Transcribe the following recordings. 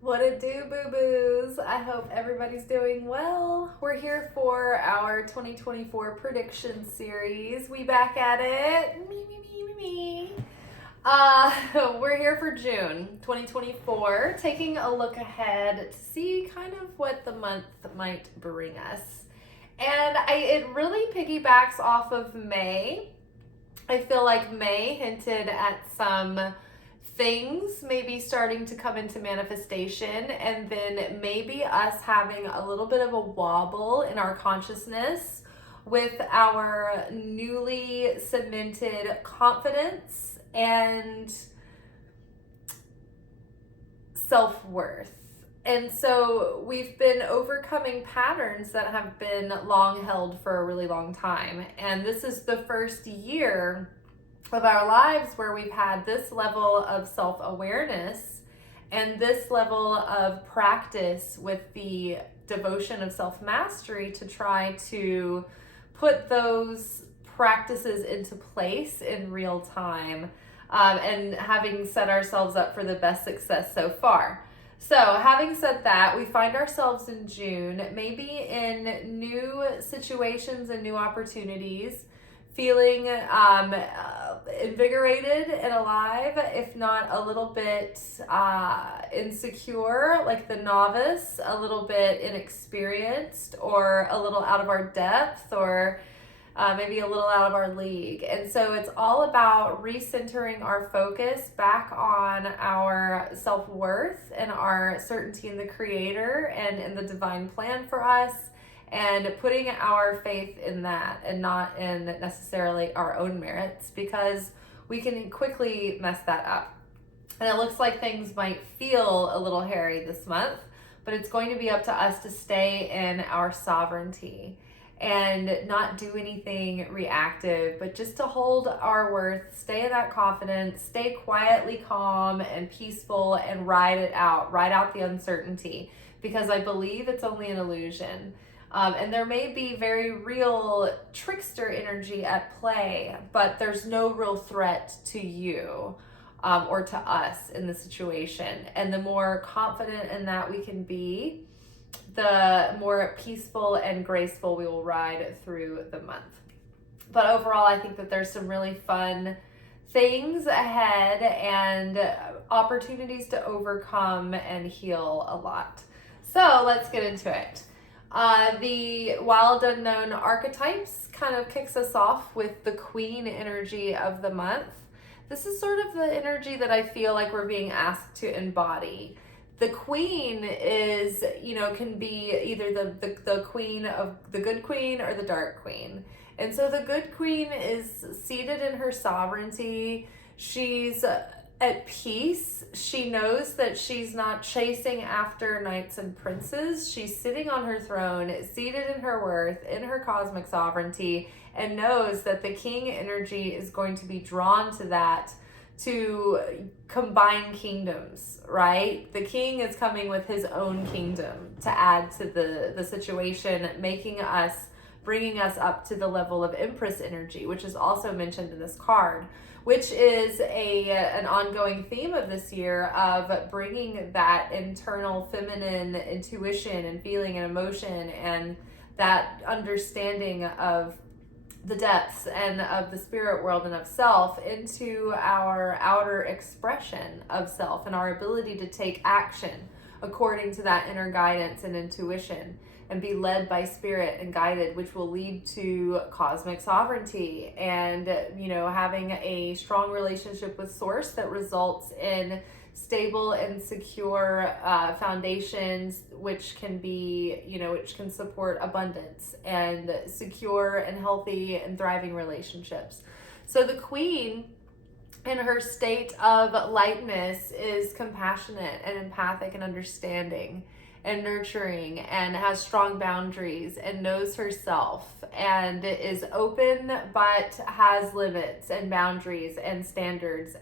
What it do, boo-boos? I hope everybody's doing well. We're here for our 2024 prediction series. We back at it. Me. We're here for June 2024, taking a look ahead to see kind of what the month might bring us. And it really piggybacks off of May. I feel like May hinted at some things maybe starting to come into manifestation, and then maybe us having a little bit of a wobble in our consciousness with our newly cemented confidence and self-worth. And so we've been overcoming patterns that have been long held for a really long time. And this is the first year of our lives where we've had this level of self-awareness and this level of practice with the devotion of self-mastery to try to put those practices into place in real time, and having set ourselves up for the best success so far. So having said that, we find ourselves in June, maybe in new situations and new opportunities, feeling invigorated and alive, if not a little bit insecure, like the novice, a little bit inexperienced, or a little out of our depth, or maybe a little out of our league. And so it's all about recentering our focus back on our self-worth and our certainty in the Creator and in the divine plan for us, and putting our faith in that and not in necessarily our own merits, because we can quickly mess that up. And it looks like things might feel a little hairy this month, but it's going to be up to us to stay in our sovereignty and not do anything reactive, but just to hold our worth, stay in that confidence, stay quietly calm and peaceful, and ride it out, ride out the uncertainty, because I believe it's only an illusion. And there may be very real trickster energy at play, but there's no real threat to you or to us in the situation. And the more confident in that we can be, the more peaceful and graceful we will ride through the month. But overall, I think that there's some really fun things ahead and opportunities to overcome and heal a lot. So let's get into it. The Wild Unknown Archetypes kind of kicks us off with the Queen energy of the month. This is sort of the energy that I feel like we're being asked to embody. The Queen is, can be either the queen of the good queen or the dark queen. And so the good queen is seated in her sovereignty. She's at peace. She knows that she's not chasing after knights and princes. She's sitting on her throne, seated in her worth, in her cosmic sovereignty, and knows that the king energy is going to be drawn to that, to combine kingdoms, right? The king is coming with his own kingdom to add to the situation, bringing us up to the level of Empress energy, which is also mentioned in this card, which is an ongoing theme of this year, of bringing that internal feminine intuition and feeling and emotion and that understanding of the depths and of the spirit world and of self into our outer expression of self, and our ability to take action according to that inner guidance and intuition and be led by spirit and guided, which will lead to cosmic sovereignty and, having a strong relationship with source that results in stable and secure foundations, which can be, which can support abundance and secure and healthy and thriving relationships. So the Queen, in her state of lightness, is compassionate and empathic and understanding and nurturing, and has strong boundaries and knows herself and is open, but has limits and boundaries and standards,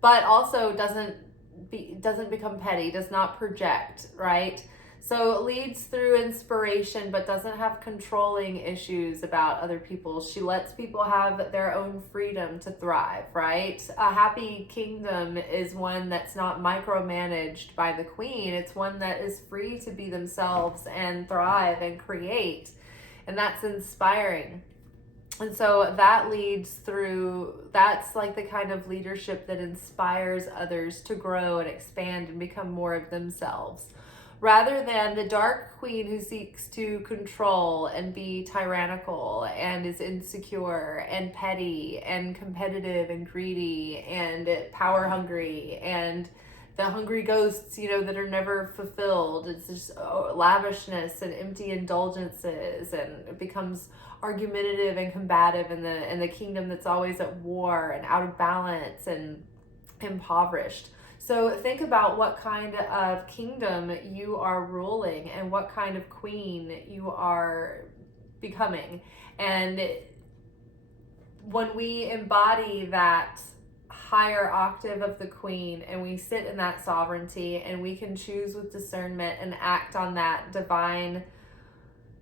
but also doesn't become petty, does not project, right? So it leads through inspiration, but doesn't have controlling issues about other people. She lets people have their own freedom to thrive, right? A happy kingdom is one that's not micromanaged by the queen. It's one that is free to be themselves and thrive and create. And that's inspiring. And so that leads through, that's like the kind of leadership that inspires others to grow and expand and become more of themselves, rather than the dark queen who seeks to control and be tyrannical and is insecure and petty and competitive and greedy and power hungry, and the hungry ghosts, that are never fulfilled. It's just lavishness and empty indulgences, and it becomes argumentative and combative in the kingdom that's always at war and out of balance and impoverished. So think about what kind of kingdom you are ruling and what kind of queen you are becoming. And when we embody that higher octave of the queen and we sit in that sovereignty and we can choose with discernment and act on that divine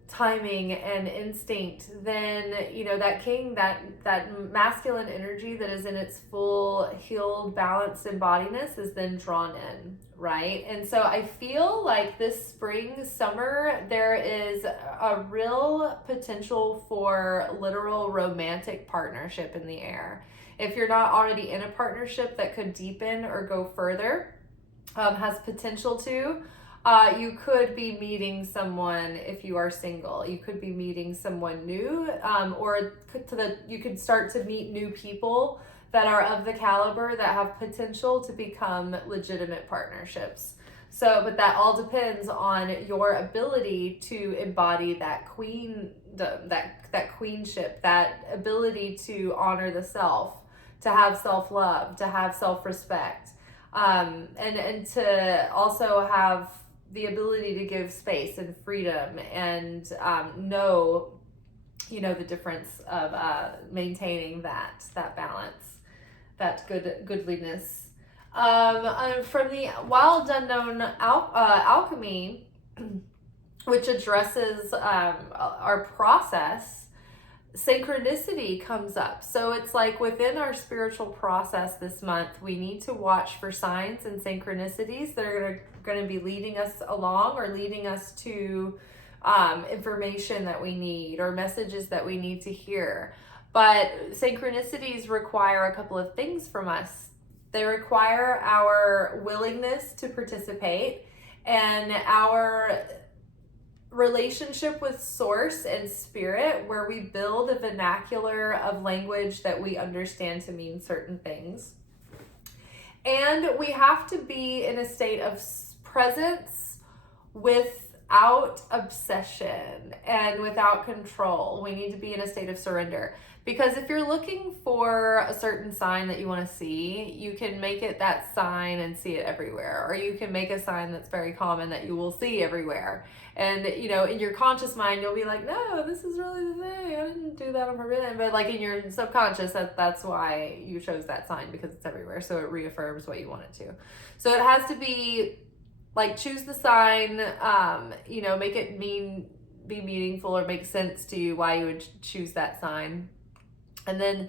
timing and instinct, then that king, that masculine energy that is in its full healed, balanced embodiness is then drawn in, right? And so I feel like this spring, summer, there is a real potential for literal romantic partnership in the air. If you're not already in a partnership that could deepen or go further, has potential to, you could be meeting someone. If you are single, you could be meeting someone new, or you could start to meet new people that are of the caliber that have potential to become legitimate partnerships. So, but that all depends on your ability to embody that that queenship, that ability to honor the self, to have self-love, to have self-respect, and to also have the ability to give space and freedom and know the difference of maintaining that balance, that goodliness. From the Wild Unknown Alchemy, which addresses our process, synchronicity comes up. So it's like within our spiritual process this month, we need to watch for signs and synchronicities that are going to be leading us along or leading us to information that we need or messages that we need to hear. But synchronicities require a couple of things from us. They require our willingness to participate and our relationship with source and spirit, where we build a vernacular of language that we understand to mean certain things. And we have to be in a state of presence without obsession and without control. We need to be in a state of surrender. Because if you're looking for a certain sign that you want to see, you can make it that sign and see it everywhere. Or you can make a sign that's very common that you will see everywhere. And, in your conscious mind, you'll be like, no, this is really the thing. I didn't do that on purpose. But like in your subconscious, that's why you chose that sign, because it's everywhere. So it reaffirms what you want it to. So it has to be like, choose the sign, make it be meaningful or make sense to you why you would choose that sign. And then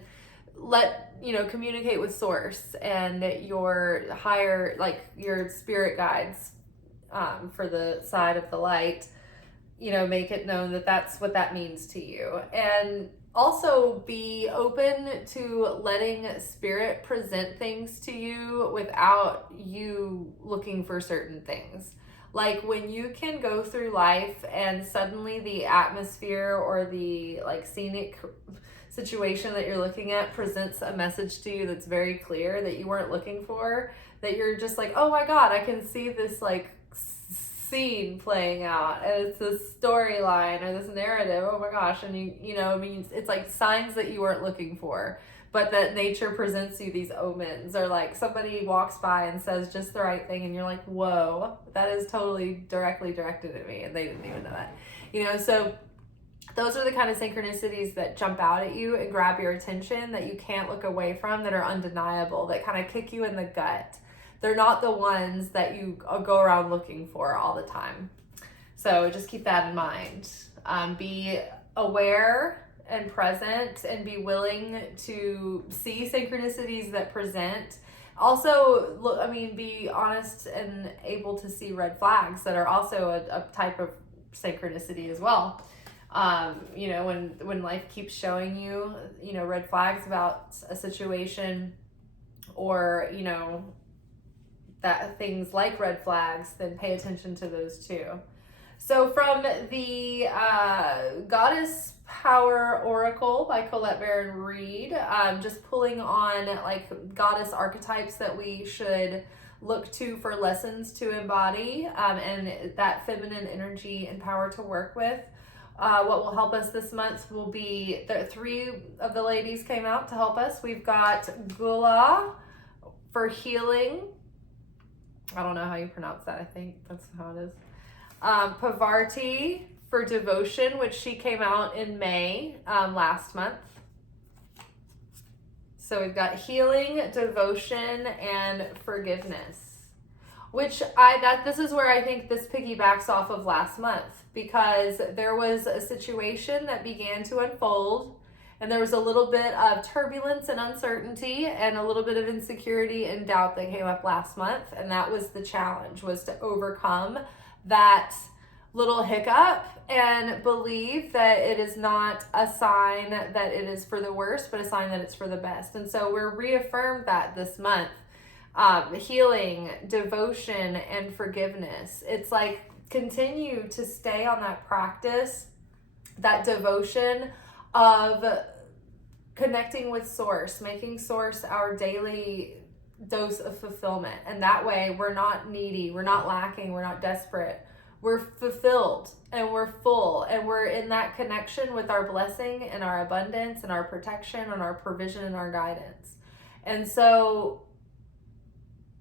communicate with source and your higher, like your spirit guides, for the side of the light, make it known that that's what that means to you. And also be open to letting spirit present things to you without you looking for certain things. Like when you can go through life and suddenly the atmosphere or the scenic situation that you're looking at presents a message to you that's very clear that you weren't looking for, that you're just like, oh my God, I can see this scene playing out, and it's this storyline or this narrative, oh my gosh. And it's like signs that you weren't looking for, but that nature presents you these omens, or like somebody walks by and says just the right thing and you're like, whoa, that is totally directly directed at me, and they didn't even know that. So those are the kind of synchronicities that jump out at you and grab your attention, that you can't look away from, that are undeniable, that kind of kick you in the gut, they're not the ones that you go around looking for all the time. So just keep that in mind. Be aware and present, and be willing to see synchronicities that present. Also, be honest and able to see red flags that are also a type of synchronicity as well. When life keeps showing you, red flags about a situation, or, that things like red flags, then pay attention to those too. So from the Goddess Power Oracle by Colette Baron Reed, just pulling on like goddess archetypes that we should look to for lessons to embody, and that feminine energy and power to work with. What will help us this month will be, three of the ladies came out to help us. We've got Gula for healing. I don't know how you pronounce that. I think that's how it is. Pavarti for devotion, which she came out in May last month. So we've got healing, devotion, and forgiveness, which this is where I think this piggybacks off of last month, because there was a situation that began to unfold, and there was a little bit of turbulence and uncertainty and a little bit of insecurity and doubt that came up last month. And that was the challenge, was to overcome that little hiccup and believe that it is not a sign that it is for the worst, but a sign that it's for the best. And so we're reaffirmed that this month. Healing, devotion, and forgiveness. It's like, continue to stay on that practice, that devotion of connecting with Source, making Source our daily dose of fulfillment. And that way we're not needy, we're not lacking, we're not desperate. We're fulfilled and we're full, and we're in that connection with our blessing and our abundance and our protection and our provision and our guidance. And so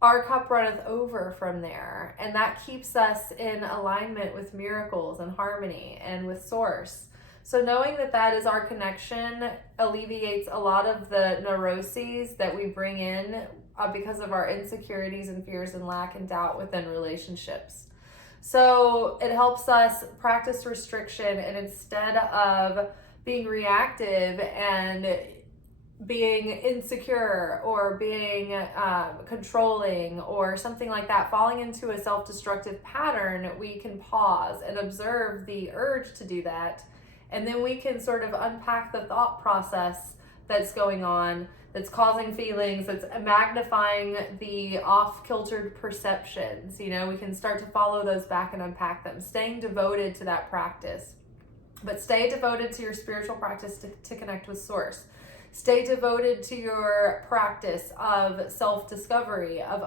our cup runneth over from there, and that keeps us in alignment with miracles and harmony and with Source. So knowing that that is our connection alleviates a lot of the neuroses that we bring in because of our insecurities and fears and lack and doubt within relationships. So it helps us practice restriction, and instead of being reactive and being insecure or being controlling or something like that, falling into a self-destructive pattern, we can pause and observe the urge to do that. And then we can sort of unpack the thought process that's going on, that's causing feelings, that's magnifying the off-kiltered perceptions. We can start to follow those back and unpack them, staying devoted to that practice. But stay devoted to your spiritual practice to connect with Source. Stay devoted to your practice of self-discovery, of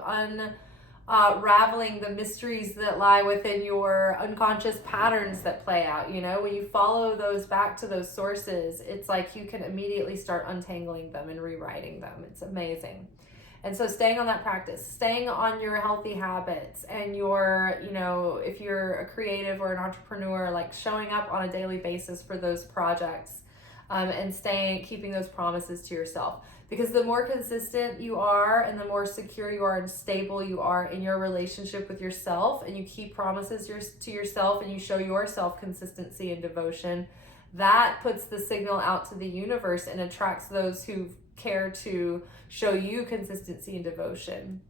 unraveling the mysteries that lie within your unconscious patterns that play out. When you follow those back to those sources, it's like you can immediately start untangling them and rewriting them. It's amazing. And so staying on that practice, staying on your healthy habits, and your, if you're a creative or an entrepreneur, like showing up on a daily basis for those projects. And keeping those promises to yourself, because the more consistent you are and the more secure you are and stable you are in your relationship with yourself, and you keep promises to yourself and you show yourself consistency and devotion, that puts the signal out to the universe and attracts those who care to show you consistency and devotion,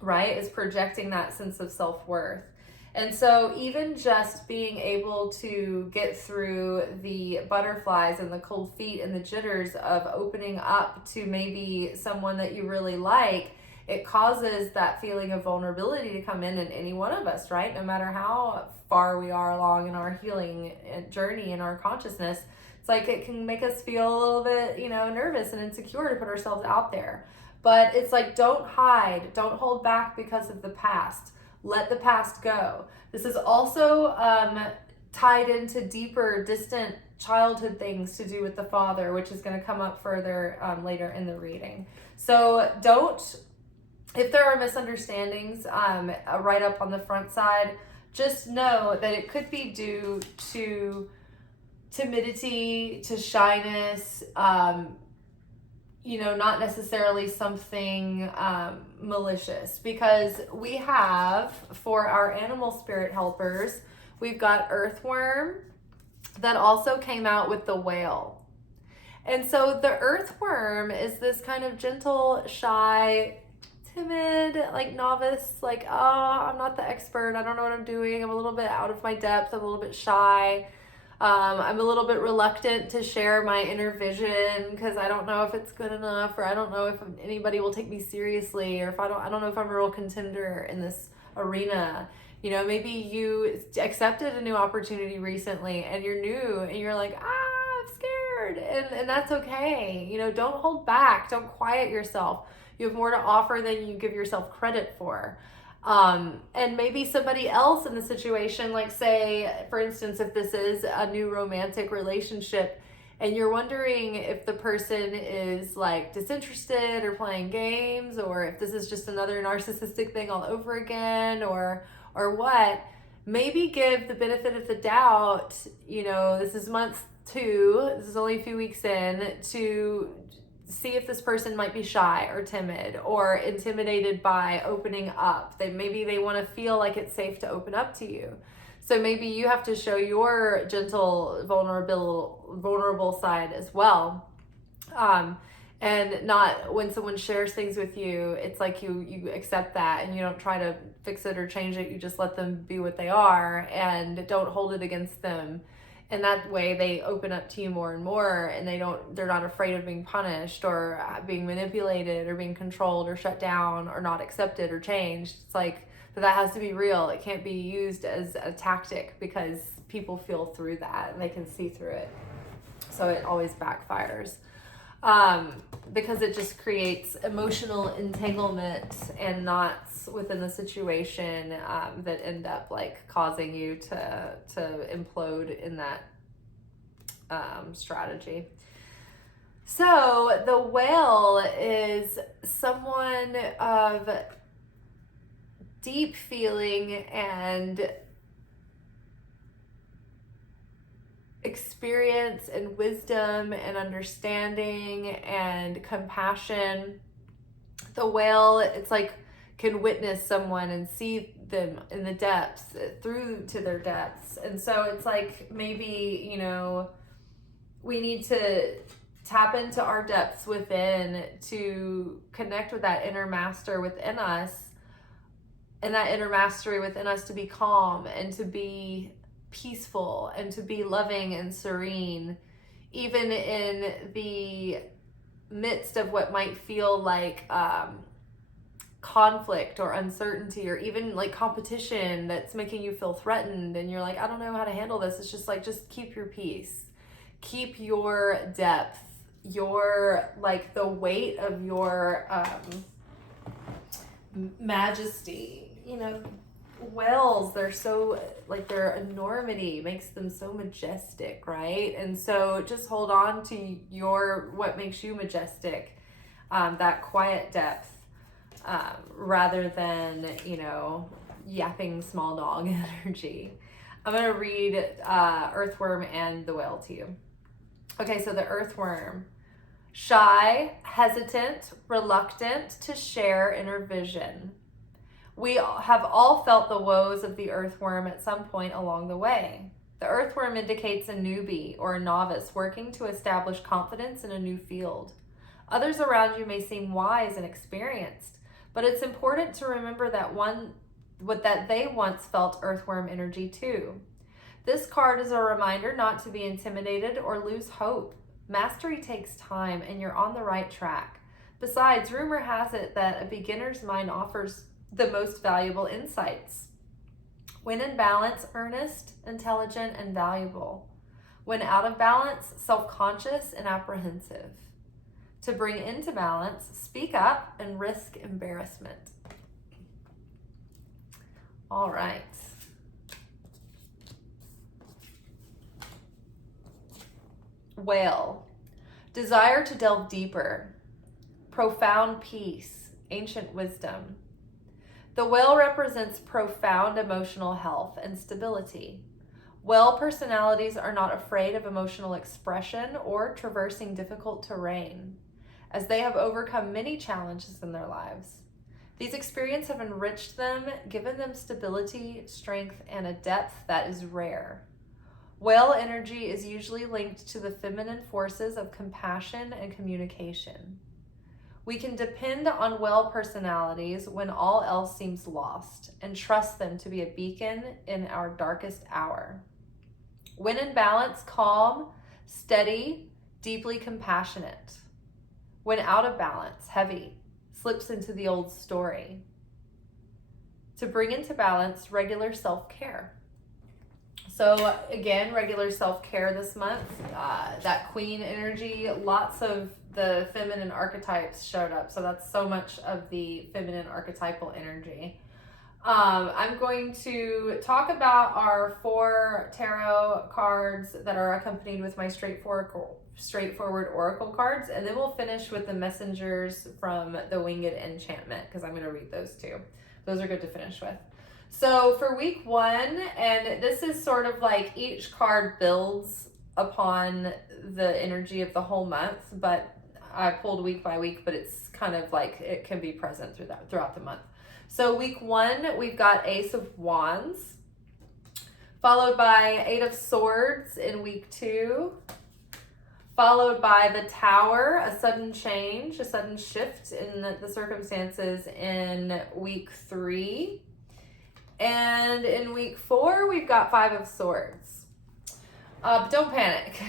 right? It's projecting that sense of self-worth. And so even just being able to get through the butterflies and the cold feet and the jitters of opening up to maybe someone that you really like, it causes that feeling of vulnerability to come in any one of us, right? No matter how far we are along in our healing journey in our consciousness, it's like it can make us feel a little bit, nervous and insecure to put ourselves out there. But it's like, don't hide, don't hold back because of the past. Let the past go. This is also tied into deeper, distant childhood things to do with the father, which is going to come up further later in the reading. So if there are misunderstandings right up on the front side, just know that it could be due to timidity, to shyness, not necessarily something malicious, because we have, for our animal spirit helpers, we've got earthworm that also came out with the whale. And so the earthworm is this kind of gentle, shy, timid, like novice, like, oh, I'm not the expert. I don't know what I'm doing. I'm a little bit out of my depth. I'm a little bit shy. I'm a little bit reluctant to share my inner vision because I don't know if it's good enough, or I don't know if anybody will take me seriously, or if I don't know if I'm a real contender in this arena. Maybe you accepted a new opportunity recently and you're new and you're like, I'm scared, and that's okay. Don't hold back. Don't quiet yourself. You have more to offer than you give yourself credit for. And maybe somebody else in the situation, like say, for instance, if this is a new romantic relationship and you're wondering if the person is like disinterested or playing games, or if this is just another narcissistic thing all over again, or what, maybe give the benefit of the doubt. This is month 2, this is only a few weeks in, to see if this person might be shy or timid or intimidated by opening up. Maybe they want to feel like it's safe to open up to you. So maybe you have to show your gentle, vulnerable side as well. And not when someone shares things with you, it's like you accept that and you don't try to fix it or change it. You just let them be what they are and don't hold it against them. And that way they open up to you more and more, and they're not afraid of being punished or being manipulated or being controlled or shut down or not accepted or changed. It's like, but that has to be real. It can't be used as a tactic, because people feel through that and they can see through it. So it always backfires. Because it just creates emotional entanglement and knots within the situation that end up like causing you to implode in that strategy. So the whale is someone of deep feeling and experience and wisdom and understanding and compassion. The whale, it's like, can witness someone and see them in the depths, through to their depths. And so it's like, maybe, we need to tap into our depths within to connect with that inner master within us, and that inner mastery within us to be calm and to be peaceful and to be loving and serene, even in the midst of what might feel like conflict or uncertainty, or even like competition that's making you feel threatened and you're like, I don't know how to handle this. It's just like, just keep your peace, keep your depth, your like the weight of your majesty. Whales, they're so like, their enormity makes them so majestic, right? And so just hold on to what makes you majestic, that quiet depth, rather than yapping small dog energy. I'm gonna read earthworm and the whale to you. Okay, so the earthworm: shy, hesitant, reluctant to share inner vision. We have all felt the woes of the earthworm at some point along the way. The earthworm indicates a newbie or a novice working to establish confidence in a new field. Others around you may seem wise and experienced, but it's important to remember that they once felt earthworm energy too. This card is a reminder not to be intimidated or lose hope. Mastery takes time, and you're on the right track. Besides, rumor has it that a beginner's mind offers the most valuable insights. When in balance, earnest, intelligent, and valuable. When out of balance, self-conscious and apprehensive. To bring into balance, speak up and risk embarrassment. All right. Whale: desire to delve deeper, profound peace, ancient wisdom. The whale represents profound emotional health and stability. Whale personalities are not afraid of emotional expression or traversing difficult terrain. as they have overcome many challenges in their lives. These experiences have enriched them, given them stability, strength, and a depth that is rare. Whale energy is usually linked to the feminine forces of compassion and communication. We can depend on whale personalities when all else seems lost and trust them to be a beacon in our darkest hour. When in balance, calm, steady, deeply compassionate. When out of balance, heavy, slips into the old story. To bring into balance, regular self-care. So again, regular self-care this month, that queen energy, lots of the feminine archetypes showed up. So that's so much of the feminine archetypal energy. I'm going to talk about our 4 tarot cards that are accompanied with my straightforward oracle cards, and then we'll finish with the messengers from the Winged Enchantment, because I'm going to read those too. Those are good to finish with. So for week 1, and this is sort of like each card builds upon the energy of the whole month, but I pulled week by week, but it's kind of like it can be present throughout the month. So week 1, we've got Ace of Wands, followed by 8 of Swords in week 2, followed by the Tower, a sudden change, a sudden shift in the circumstances in week 3. And in week 4, we've got 5 of Swords. Don't panic.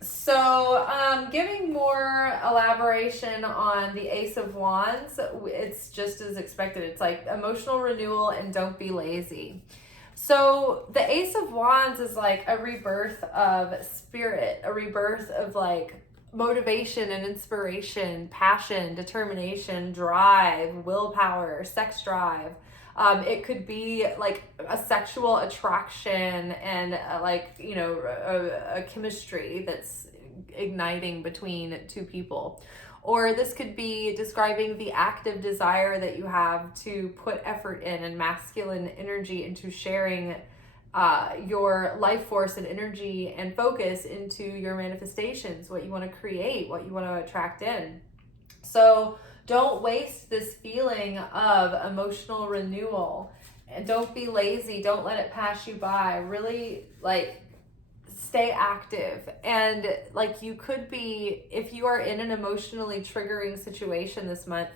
So, giving more elaboration on the Ace of Wands, it's just as expected. It's like emotional renewal and don't be lazy. So the Ace of Wands is like a rebirth of spirit, a rebirth of like motivation and inspiration, passion, determination, drive, willpower, sex drive. It could be like a sexual attraction and a chemistry that's igniting between 2 people. Or this could be describing the active desire that you have to put effort in and masculine energy into sharing your life force and energy and focus into your manifestations, what you want to create, what you want to attract in. So don't waste this feeling of emotional renewal, and don't be lazy. Don't let it pass you by. Really stay active. And you could be, if you are in an emotionally triggering situation this month,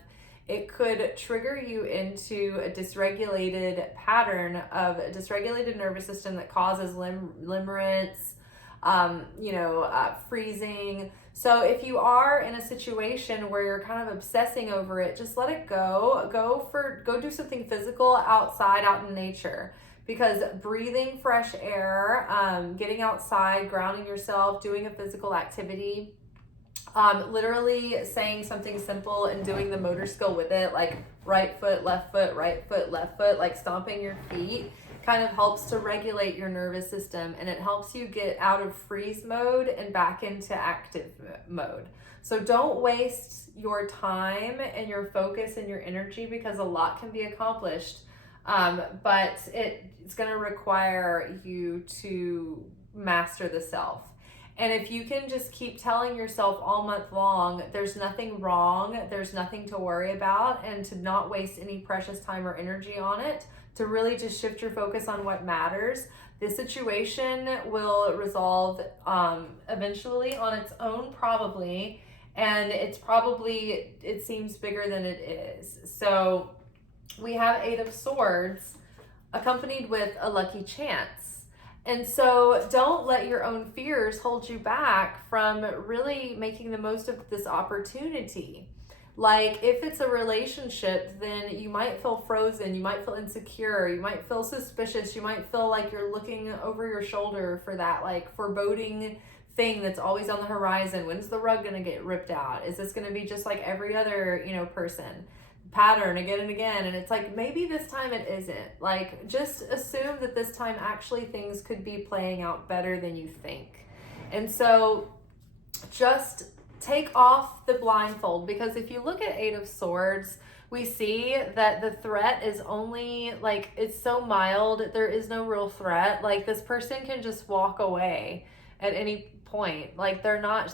it could trigger you into a dysregulated pattern of a dysregulated nervous system that causes limerence, freezing. So if you are in a situation where you're kind of obsessing over it, just let it go. Go do something physical outside, out in nature. Because breathing fresh air, getting outside, grounding yourself, doing a physical activity, literally saying something simple and doing the motor skill with it, like right foot, left foot, like stomping your feet, kind of helps to regulate your nervous system, and it helps you get out of freeze mode and back into active mode. So don't waste your time and your focus and your energy, because a lot can be accomplished. But it's going to require you to master the self. And if you can just keep telling yourself all month long, there's nothing wrong, there's nothing to worry about, and to not waste any precious time or energy on it, to really just shift your focus on what matters, the situation will resolve eventually on its own, probably. And it seems bigger than it is. So we have 8 of Swords accompanied with a lucky chance. And so don't let your own fears hold you back from really making the most of this opportunity. Like if it's a relationship, then you might feel frozen, you might feel insecure, you might feel suspicious, you might feel like you're looking over your shoulder for that like foreboding thing that's always on the horizon. When's the rug gonna get ripped out? Is this gonna be just like every other, person? Pattern again and again, and it's like maybe this time it isn't. Like just assume that this time actually things could be playing out better than you think. And so just take off the blindfold, because if you look at 8 of Swords, we see that the threat is only like, it's so mild, there is no real threat. Like this person can just walk away at any point. Like they're not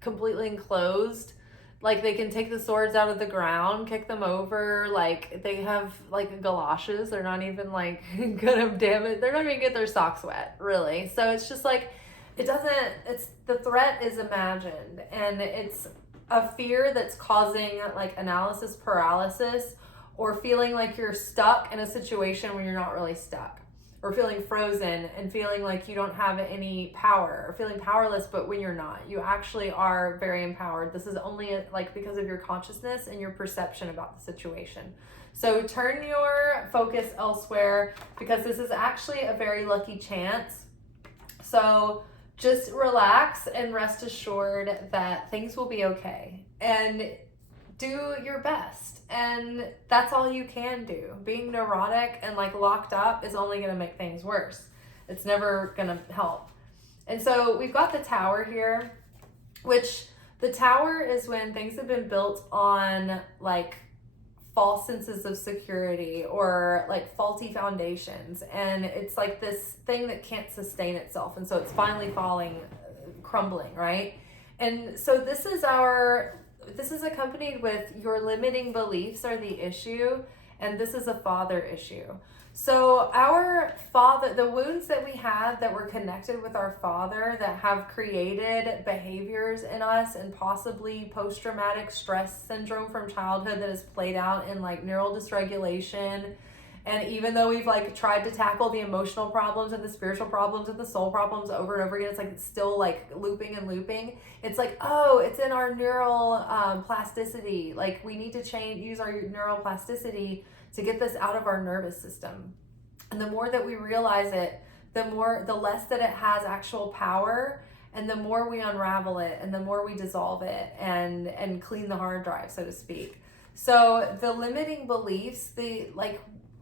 completely enclosed. Like, they can take the swords out of the ground, kick them over. Like, they have, like, galoshes. They're not even, like, gonna damage. They're not even get their socks wet, really. So it's just, like, the threat is imagined. And it's a fear that's causing, like, analysis paralysis, or feeling like you're stuck in a situation when you're not really stuck. Or feeling frozen and feeling like you don't have any power, or feeling powerless, but when you're not, you actually are very empowered. This is only like because of your consciousness and your perception about the situation. So turn your focus elsewhere, because this is actually a very lucky chance. So just relax and rest assured that things will be okay, and do your best. And that's all you can do. Being neurotic and like locked up is only going to make things worse. It's never going to help. And so we've got the Tower here, which the Tower is when things have been built on like false senses of security or like faulty foundations. And it's like this thing that can't sustain itself. And so it's finally falling, crumbling, right? And so this is accompanied with your limiting beliefs are the issue, and this is a father issue. So our father, the wounds that we have that were connected with our father that have created behaviors in us, and possibly post-traumatic stress syndrome from childhood that has played out in like neural dysregulation. And even though we've like tried to tackle the emotional problems and the spiritual problems and the soul problems over and over again, it's like it's still like looping and looping. It's like, oh, it's in our neural plasticity. Like we need to use our neuroplasticity to get this out of our nervous system. And the more that we realize it, the less that it has actual power, and the more we unravel it, and the more we dissolve it and clean the hard drive, so to speak. So the limiting beliefs,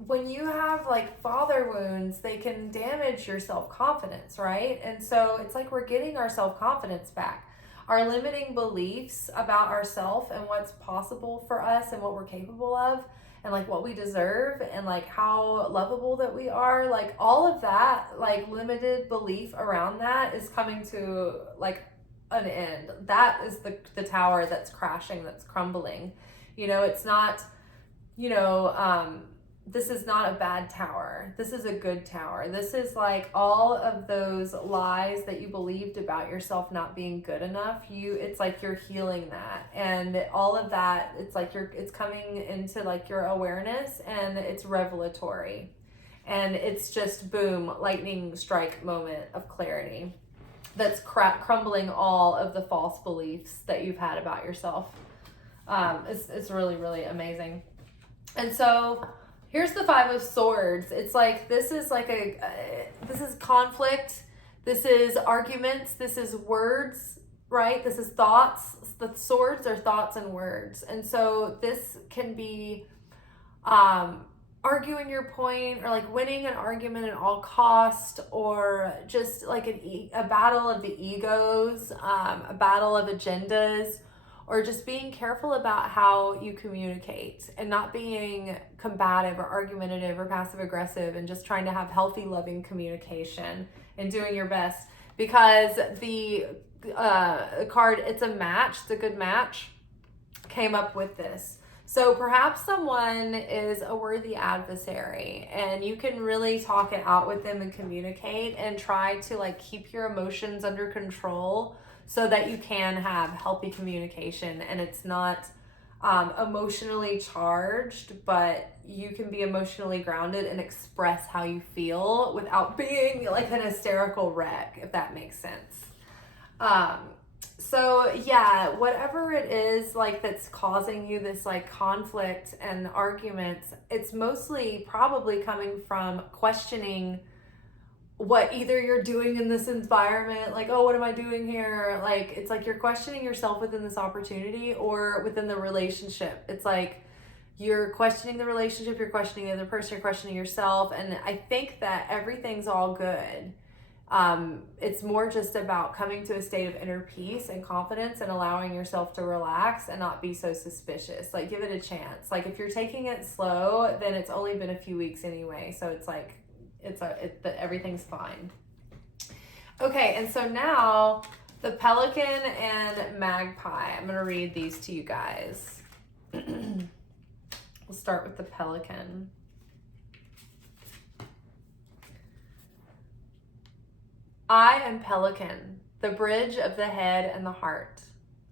when you have like father wounds, they can damage your self-confidence, right? And so it's like we're getting our self-confidence back. Our limiting beliefs about ourselves and what's possible for us and what we're capable of, and like what we deserve, and like how lovable that we are, like all of that, like limited belief around that is coming to like an end. That is the tower that's crashing, that's crumbling. It's not, this is not a bad tower. This is a good tower. This is like all of those lies that you believed about yourself not being good enough. It's like you're healing that, and all of that. It's like it's coming into like your awareness, and it's revelatory, and it's just boom, lightning strike moment of clarity that's crumbling all of the false beliefs that you've had about yourself. It's really, really amazing. And so here's the Five of Swords. It's like, this is conflict. This is arguments. This is words, right? This is thoughts. The swords are thoughts and words. And so this can be arguing your point, or like winning an argument at all cost, or just like a battle of the egos, a battle of agendas, or just being careful about how you communicate and not being combative or argumentative or passive aggressive, and just trying to have healthy, loving communication and doing your best. Because the card, it's a match, it's a good match, came up with this. So perhaps someone is a worthy adversary, and you can really talk it out with them and communicate and try to like keep your emotions under control, so that you can have healthy communication, and it's not emotionally charged, but you can be emotionally grounded and express how you feel without being like an hysterical wreck, if that makes sense. So yeah, whatever it is like that's causing you this like conflict and arguments, it's mostly probably coming from questioning what either you're doing in this environment, like, oh, what am I doing here? Like, it's like you're questioning yourself within this opportunity, or within the relationship. It's like you're questioning the relationship, you're questioning the other person, you're questioning yourself. And I think that everything's all good. It's more just about coming to a state of inner peace and confidence, and allowing yourself to relax and not be so suspicious. Like, give it a chance. Like, if you're taking it slow, then it's only been a few weeks anyway. So it's like, everything's fine. Okay, and so now The pelican and magpie. I'm going to read these to you guys. We'll start with the pelican. I am pelican, the bridge of the head and the heart.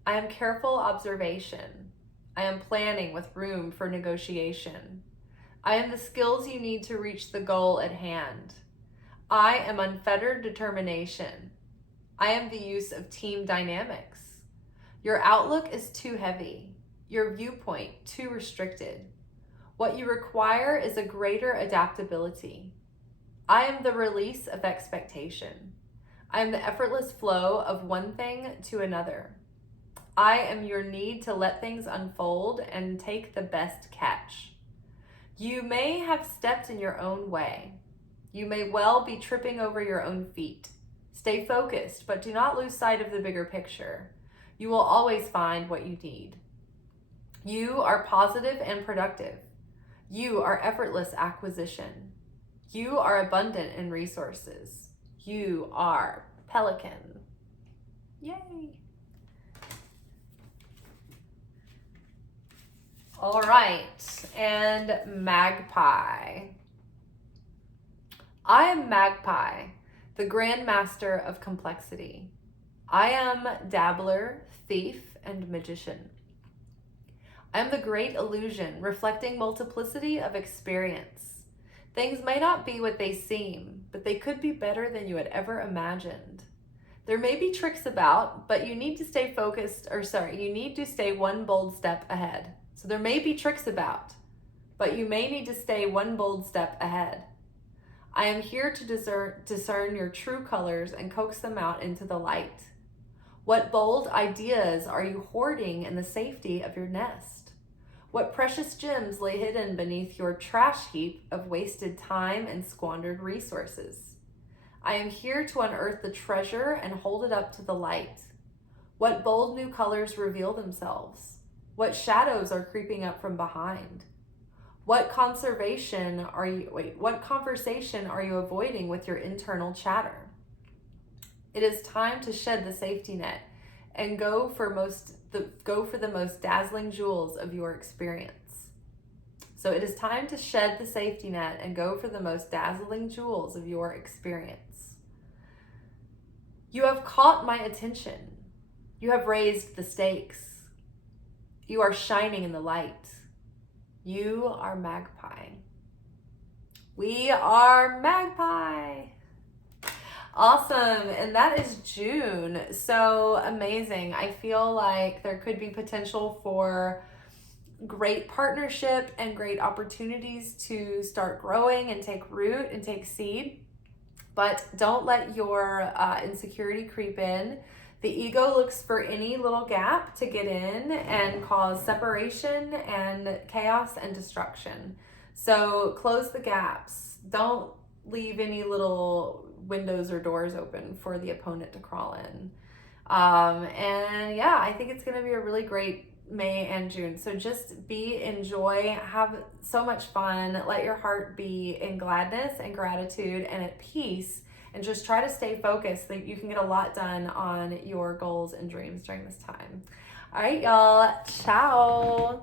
I am careful observation. I am planning with room for negotiation. I am the skills you need to reach the goal at hand. I am unfettered determination. I am the use of team dynamics. Your outlook is too heavy. Your viewpoint too restricted. What you require is a greater adaptability. I am the release of expectation. I am the effortless flow of one thing to another. I am your need to let things unfold and take the best catch. You may have stepped in your own way. You may well be tripping over your own feet. Stay focused, but do not lose sight of the bigger picture. You will always find what you need. You are positive and productive. You are effortless acquisition. You are abundant in resources. You are pelican. Yay! All right, and magpie. I am magpie, the grand master of complexity. I am dabbler, thief, and magician. I am the great illusion, reflecting multiplicity of experience. Things may not be what they seem, but they could be better than you had ever imagined. There may be tricks about, but you need to stay focused, you need to stay one bold step ahead. So there may be tricks about, but you may need to stay one bold step ahead. I am here to discern your true colors and coax them out into the light. What bold ideas are you hoarding in the safety of your nest? What precious gems lay hidden beneath your trash heap of wasted time and squandered resources? I am here to unearth the treasure and hold it up to the light. What bold new colors reveal themselves? What shadows are creeping up from behind? What conversation are you avoiding with your internal chatter? It is time to shed the safety net and go for the most dazzling jewels of your experience. So it is time to shed the safety net and go for the most dazzling jewels of your experience. You have caught my attention. You have raised the stakes. You are shining in the light. You are magpie. We are magpie. Awesome. And that is June. So amazing. I feel like there could be potential for great partnership and great opportunities to start growing and take root and take seed. But don't let your insecurity creep in. The ego looks for any little gap to get in and cause separation and chaos and destruction. So close the gaps. Don't leave any little windows or doors open for the opponent to crawl in. And yeah, I think it's going to be a really great May and June. So just enjoy, have so much fun. Let your heart be in gladness and gratitude and at peace. And just try to stay focused so that you can get a lot done on your goals and dreams during this time. All right, y'all. Ciao.